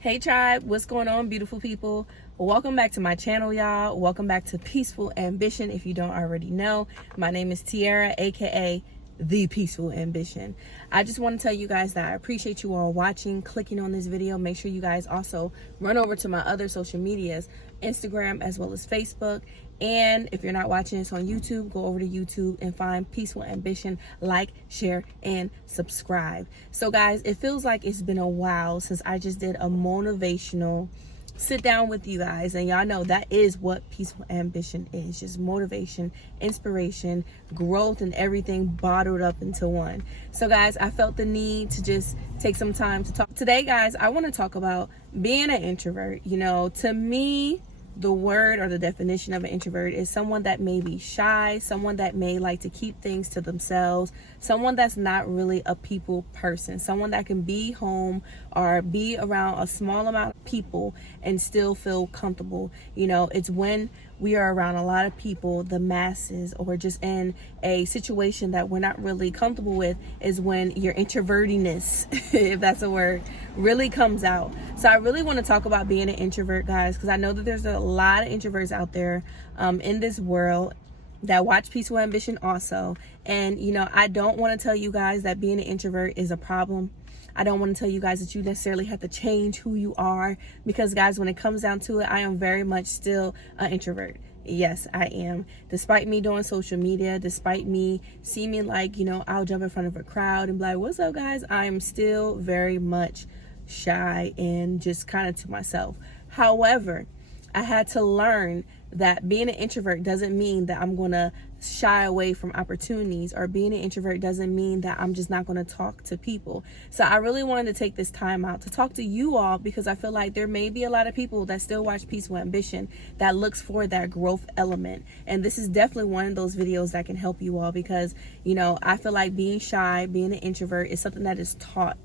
Hey tribe, what's going on, beautiful people? Welcome back to my channel, y'all. Welcome back to Peaceful Ambition. If you don't already know, my name is Tiera, aka The Peaceful Ambition. I just want to tell you guys that I appreciate you all watching, clicking on this video. Make sure you guys also run over to my other social medias, Instagram as well as Facebook. And if you're not watching this on YouTube, go over to YouTube and find Peaceful Ambition, like, share, and subscribe. So guys, it feels like it's been a while since I just did a motivational sit down with you guys, and y'all know that is what Peaceful Ambition is, just motivation, inspiration, growth, and everything bottled up into one. So guys, I felt the need to just take some time to talk today. Guys, I want to talk about being an introvert. You know, to me, the word or the definition of an introvert is someone that may be shy, someone that may like to keep things to themselves, someone that's not really a people person, someone that can be home or be around a small amount of people and still feel comfortable. You know, it's when we are around a lot of people, the masses, or just in a situation that we're not really comfortable with, is when your introvertiness, if that's a word, really comes out. So I really want to talk about being an introvert, guys, because I know that there's a lot of introverts out there in this world that watch Peaceful Ambition also. And, you know, I don't want to tell you guys that being an introvert is a problem. I don't want to tell you guys that you necessarily have to change who you are, because guys, when it comes down to it, I am very much still an introvert. Yes, I am. Despite me doing social media, despite me seeming like, you know, I'll jump in front of a crowd and be like, what's up guys? I am still very much shy and just kind of to myself. However, I had to learn that being an introvert doesn't mean that I'm going to shy away from opportunities, or being an introvert doesn't mean that I'm just not going to talk to people. So I really wanted to take this time out to talk to you all, because I feel like there may be a lot of people that still watch Peaceful Ambition that looks for that growth element. And this is definitely one of those videos that can help you all, because, you know, I feel like being shy, being an introvert is something that is taught,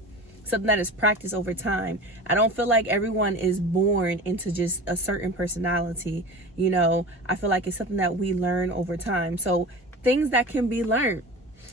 something that is practiced over time. I don't feel like everyone is born into just a certain personality. You know, I feel like it's something that we learn over time. So things that can be learned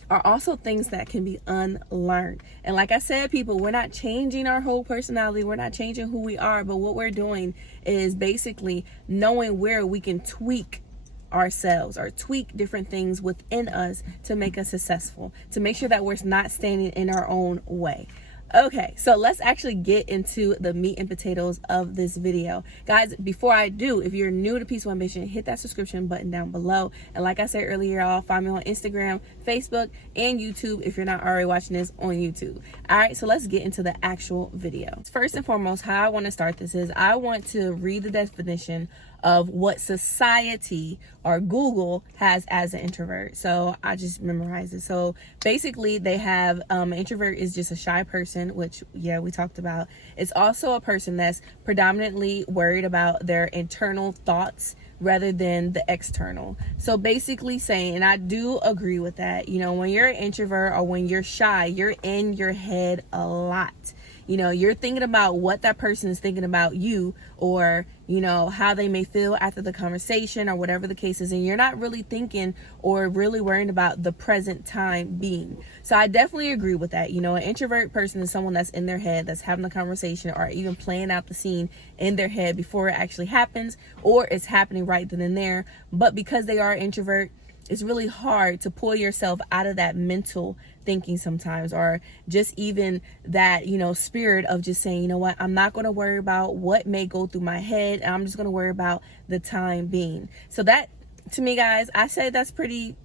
are also things that can be unlearned. And like I said, people, we're not changing our whole personality. We're not changing who we are. But what we're doing is basically knowing where we can tweak ourselves or tweak different things within us to make us successful, to make sure that we're not standing in our own way. Okay, so let's actually get into the meat and potatoes of this video. Guys, before I do, if you're new to Peaceful Ambition, hit that subscription button down below. And like I said earlier, y'all, find me on Instagram, Facebook, and YouTube if you're not already watching this on YouTube. All right, so let's get into the actual video. First and foremost, how I want to start this is I want to read the definition of what society or Google has as an introvert. So I just memorized it. So basically they have an introvert is just a shy person, which, yeah, we talked about. It's also a person that's predominantly worried about their internal thoughts rather than the external. So basically saying, and I do agree with that, you know, when you're an introvert or when you're shy, you're in your head a lot. You know, you're thinking about what that person is thinking about you, or, you know, how they may feel after the conversation or whatever the case is. And you're not really thinking or really worrying about the present time being. So I definitely agree with that. You know, an introvert person is someone that's in their head, that's having a conversation or even playing out the scene in their head before it actually happens, or it's happening right then and there. But because they are an introvert, it's really hard to pull yourself out of that mental thinking sometimes, or just even that, you know, spirit of just saying, you know what, I'm not going to worry about what may go through my head, and I'm just going to worry about the time being. So that, to me, guys, I say that's pretty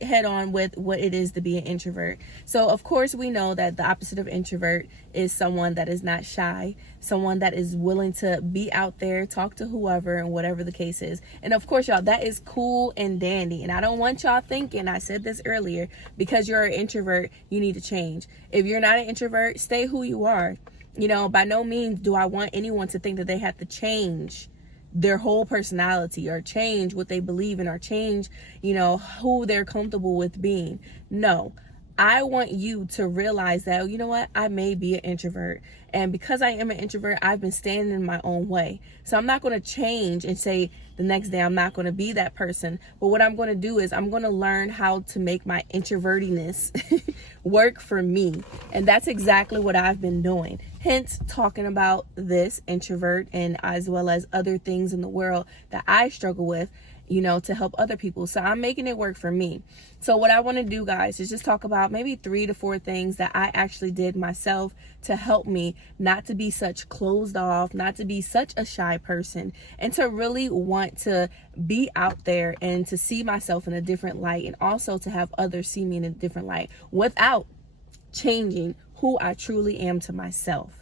head on with what it is to be an introvert. So of course we know that the opposite of introvert is someone that is not shy, someone that is willing to be out there, talk to whoever and whatever the case is. And of course, y'all, that is cool and dandy. And I don't want y'all thinking, I said this earlier, because you're an introvert, you need to change. If you're not an introvert, stay who you are. You know, by no means do I want anyone to think that they have to change their whole personality or change what they believe in or change, you know, who they're comfortable with being. No, I want you to realize that, you know what, I may be an introvert. And because I am an introvert, I've been standing in my own way. So I'm not going to change and say the next day I'm not going to be that person. But what I'm going to do is I'm going to learn how to make my introvertiness work for me. And that's exactly what I've been doing. hence talking about this introvert and as well as other things in the world that I struggle with, to help other people. So I'm making it work for me. So what I want to do, guys, is just talk about maybe 3 to 4 things that I actually did myself to help me not to be such closed off, not to be such a shy person, and to really want to be out there and to see myself in a different light, and also to have others see me in a different light without changing who I truly am to myself.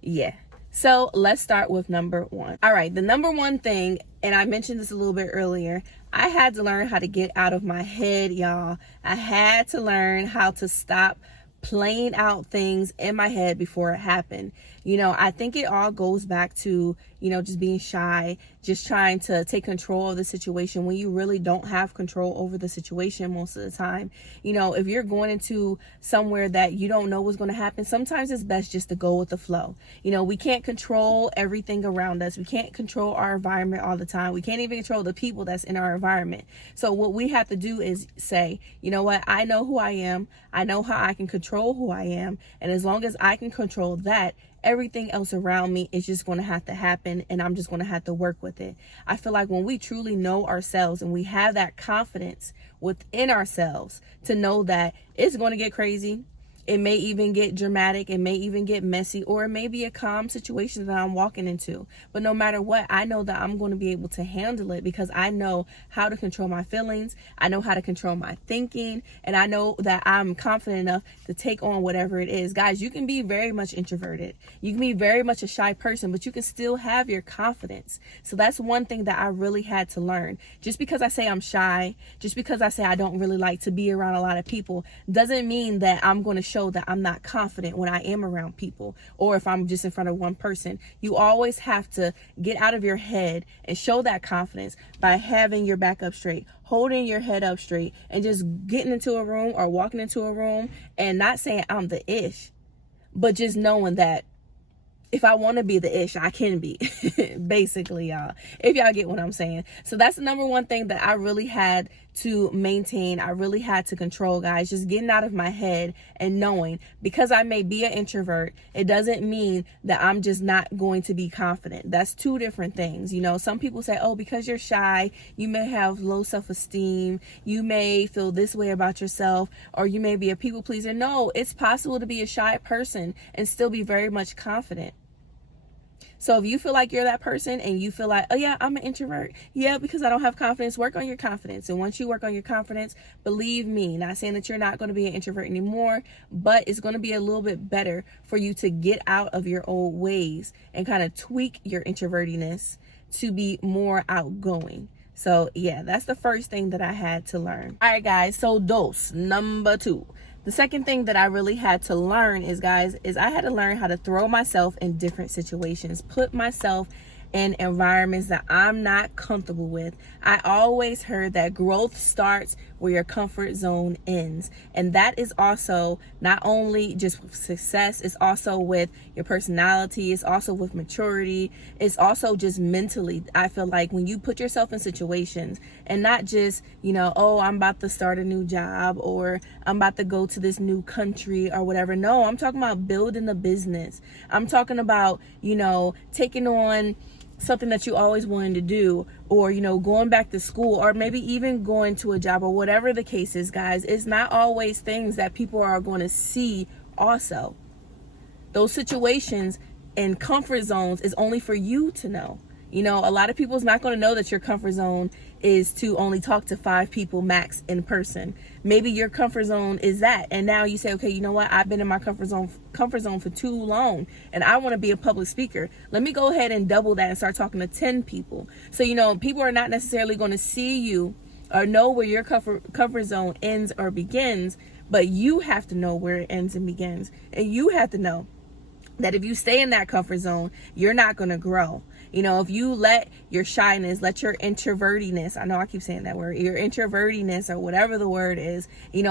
Yeah. So let's start with number 1. All right, the number 1 thing, and I mentioned this a little bit earlier, I had to learn how to get out of my head, y'all. I had to learn how to stop playing out things in my head before it happened. I think it all goes back to, just being shy, just trying to take control of the situation when you really don't have control over the situation most of the time. If you're going into somewhere that you don't know what's going to happen, sometimes it's best just to go with the flow. We can't control everything around us. We can't control our environment all the time. We can't even control the people that's in our environment. So what we have to do is say, you know what? I know who I am. I know how I can control who I am. And as long as I can control that, everything else around me is just going to have to happen, and I'm just going to have to work with it. I feel like when we truly know ourselves and we have that confidence within ourselves to know that it's going to get crazy, it may even get dramatic, it may even get messy, or it may be a calm situation that I'm walking into. But no matter what, I know that I'm going to be able to handle it because I know how to control my feelings, I know how to control my thinking, and I know that I'm confident enough to take on whatever it is. Guys, you can be very much introverted. You can be very much a shy person, but you can still have your confidence. So that's one thing that I really had to learn. Just because I say I'm shy, just because I say I don't really like to be around a lot of people, doesn't mean that I'm going to show that I'm not confident when I am around people, or if I'm just in front of one person. You always have to get out of your head and show that confidence by having your back up straight, holding your head up straight, and just getting into a room or walking into a room and not saying I'm the ish, but just knowing that if I want to be the ish, I can be. Basically, y'all, if y'all get what I'm saying. So that's the number 1 thing that I really had to maintain. I really had to control, guys, just getting out of my head and knowing, because I may be an introvert, it doesn't mean that I'm just not going to be confident. That's 2 different things. Some people say, oh, because you're shy, you may have low self-esteem, you may feel this way about yourself, or you may be a people pleaser. No, it's possible to be a shy person and still be very much confident. So if you feel like you're that person and you feel like, oh yeah, I'm an introvert, yeah, because I don't have confidence, work on your confidence. And once you work on your confidence, believe me, not saying that you're not going to be an introvert anymore, but it's going to be a little bit better for you to get out of your old ways and kind of tweak your introvertiness to be more outgoing. So yeah, that's the first thing that I had to learn. All right, guys. So number 2. The second thing that I really had to learn is I had to learn how to throw myself in different situations, put myself in environments that I'm not comfortable with. I always heard that growth starts where your comfort zone ends. And that is also not only just with success, it's also with your personality, it's also with maturity, it's also just mentally. I feel like when you put yourself in situations and not just, oh, I'm about to start a new job, or I'm about to go to this new country or whatever. No, I'm talking about building a business. I'm talking about, taking on something that you always wanted to do, or going back to school, or maybe even going to a job, or whatever the case is, guys. It's not always things that people are going to see. Also, those situations and comfort zones is only for you to know. A lot of people is not going to know that your comfort zone is to only talk to 5 people max in person. Maybe your comfort zone is that, and now you say, okay, you know what, I've been in my comfort zone for too long, and I want to be a public speaker. Let me go ahead and double that and start talking to 10 people. So people are not necessarily going to see you or know where your comfort zone ends or begins, but you have to know where it ends and begins, and you have to know that if you stay in that comfort zone, you're not going to grow. If you let your shyness, let your introvertiness, I know I keep saying that word, your introvertiness or whatever the word is,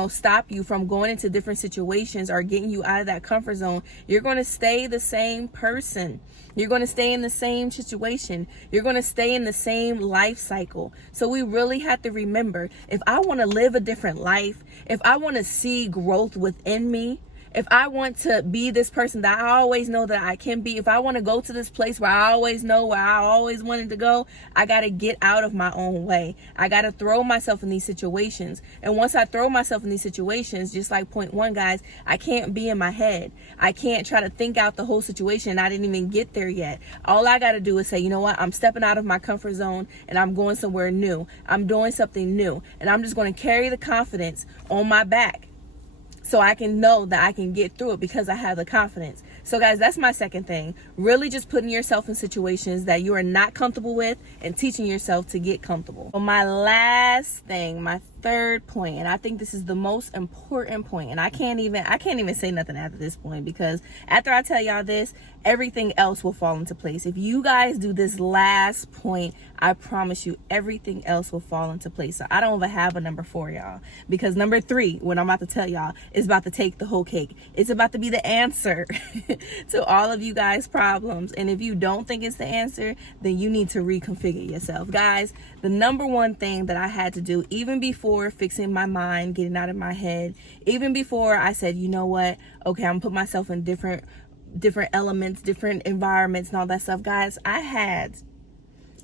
stop you from going into different situations or getting you out of that comfort zone, you're going to stay the same person. You're going to stay in the same situation. You're going to stay in the same life cycle. So we really have to remember, if I want to live a different life, if I want to see growth within me, If I want to be this person that I always know that I can be, if I want to go to this place where I always know where I always wanted to go, I got to get out of my own way. I got to throw myself in these situations. And once I throw myself in these situations, just like point one, guys, I can't be in my head. I can't try to think out the whole situation. I didn't even get there yet. All I got to do is say, you know what? I'm stepping out of my comfort zone and I'm going somewhere new. I'm doing something new. And I'm just going to carry the confidence on my back, so I can know that I can get through it because I have the confidence. So guys, that's my second thing. Really just putting yourself in situations that you are not comfortable with and teaching yourself to get comfortable. Well, my last thing, my third point, and I think this is the most important point, and I can't even say nothing after this point, because after I tell y'all this, everything else will fall into place. If you guys do this last point, I promise you everything else will fall into place. So I don't even have a number 4, y'all, because number 3, what I'm about to tell y'all, is about to take the whole cake. It's about to be the answer to all of you guys' problems. And if you don't think it's the answer, then you need to reconfigure yourself. Guys, the number one thing that I had to do, even before fixing my mind, getting out of my head, even before I said, you know what, okay, I'm gonna put myself in different elements, different environments and all that stuff, guys, I had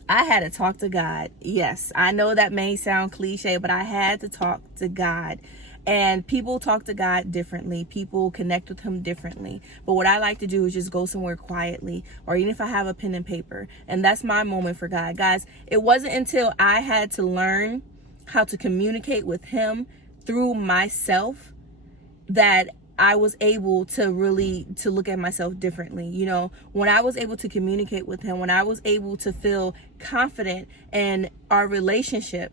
to talk to God. Yes, I know that may sound cliche, but I had to talk to God. And people talk to God differently. People connect with him differently. But what I like to do is just go somewhere quietly, or even if I have a pen and paper. And that's my moment for God. Guys, it wasn't until I had to learn how to communicate with him through myself that I was able to look at myself differently. You know, when I was able to communicate with him, when I was able to feel confident in our relationship,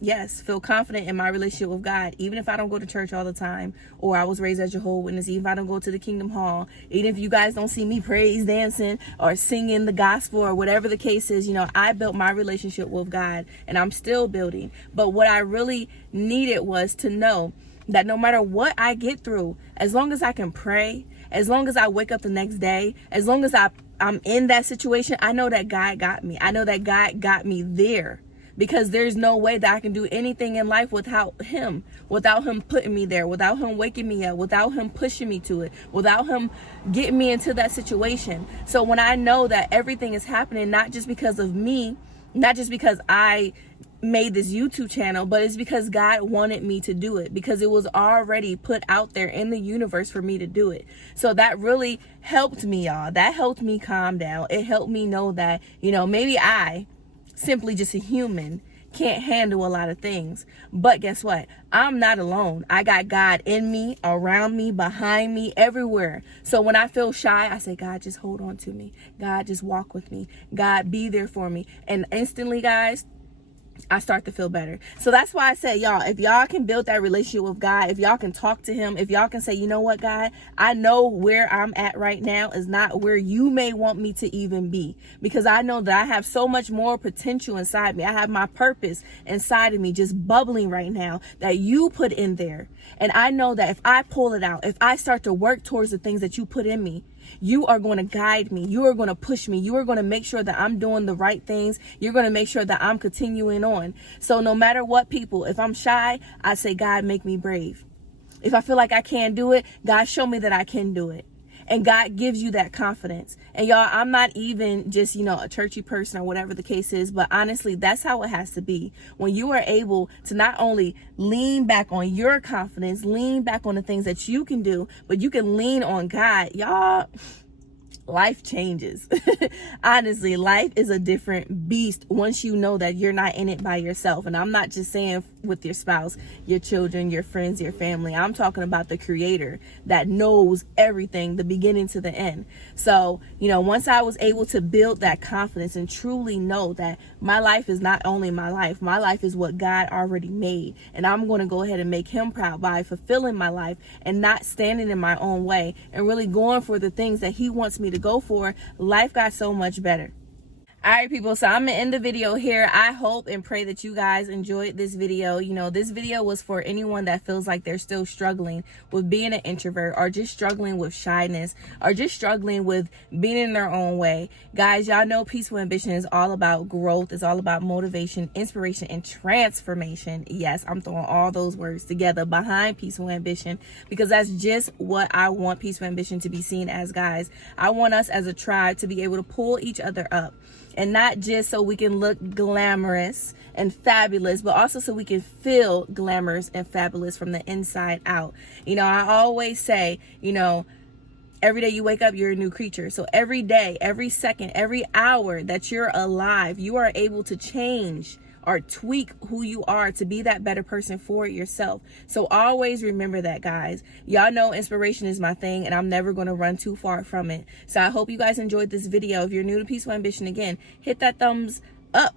yes, feel confident in my relationship with God, even if I don't go to church all the time, or I was raised as Jehovah's Witness, even if I don't go to the Kingdom Hall, even if you guys don't see me praise dancing or singing the gospel or whatever the case is, you know, I built my relationship with God and I'm still building. But what I really needed was to know that no matter what I get through, as long as I can pray, as long as I wake up the next day, as long as I'm in that situation, I know that God got me. I know that God got me there. Because there's no way that I can do anything in life without him putting me there, without him waking me up, without him pushing me to it, without him getting me into that situation. So when I know that everything is happening, not just because of me, not just because I made this YouTube channel, but it's because God wanted me to do it, because it was already put out there in the universe for me to do it. So that really helped me, y'all. That helped me calm down. It helped me know that, you know, maybe I, simply just a human, can't handle a lot of things. But guess what? I'm not alone. I got God in me, around me, behind me, everywhere. So when I feel shy, I say, God, just hold on to me. God, just walk with me. God, be there for me. And instantly, guys, I start to feel better. So that's why I say, y'all, if y'all can build that relationship with God, if y'all can talk to him, if y'all can say, you know what, God, I know where I'm at right now is not where you may want me to even be, because I know that I have so much more potential inside me. I have my purpose inside of me just bubbling right now that you put in there. And I know that if I pull it out, if I start to work towards the things that you put in me, you are going to guide me. You are going to push me. You are going to make sure that I'm doing the right things. You're going to make sure that I'm continuing on. So no matter what, people, if I'm shy, I say, God, make me brave. If I feel like I can't do it, God, show me that I can do it. And God gives you that confidence. And y'all, I'm not even just, you know, a churchy person or whatever the case is, but honestly, that's how it has to be. When you are able to not only lean back on your confidence, lean back on the things that you can do, but you can lean on God, y'all, life changes. Honestly, life is a different beast once you know that you're not in it by yourself. And I'm not just saying with your spouse, your children, your friends, your family. I'm talking about the creator that knows everything, the beginning to the end. So, you know, once I was able to build that confidence and truly know that my life is not only my life is what God already made. And I'm going to go ahead and make him proud by fulfilling my life and not standing in my own way and really going for the things that he wants me to go for, life got so much better. All right, people, so I'm gonna end the video here. I hope and pray that you guys enjoyed this video. You know, this video was for anyone that feels like they're still struggling with being an introvert, or just struggling with shyness, or just struggling with being in their own way. Guys, y'all know Peaceful Ambition is all about growth. It's all about motivation, inspiration, and transformation. Yes, I'm throwing all those words together behind Peaceful Ambition, because that's just what I want Peaceful Ambition to be seen as, guys. I want us as a tribe to be able to pull each other up. And not just so we can look glamorous and fabulous, but also so we can feel glamorous and fabulous from the inside out. You know, I always say, you know, every day you wake up, you're a new creature. So every day, every second, every hour that you're alive, you are able to change or tweak who you are to be that better person for yourself. So always remember that, guys. Y'all know inspiration is my thing, and I'm never going to run too far from it. So I hope you guys enjoyed this video. If you're new to Peaceful Ambition, again, hit that thumbs up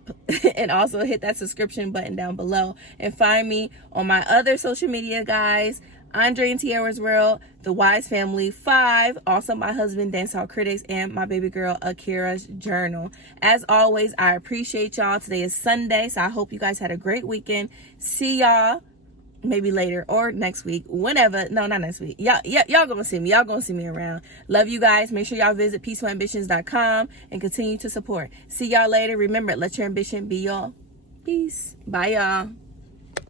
and also hit that subscription button down below, and find me on my other social media, guys. Andre&Tiera World, The Wise Family 5, also my husband Dancehall Critics, and my baby girl Akira's Journal. As always, I appreciate y'all. Today is Sunday, so I hope you guys had a great weekend. See y'all maybe later or next week, whenever. No, not next week. Y'all gonna see me. Y'all gonna see me around. Love you guys. Make sure y'all visit peacefulambitions.com and continue to support. See y'all later. Remember, let your ambition be y'all. Peace. Bye, y'all.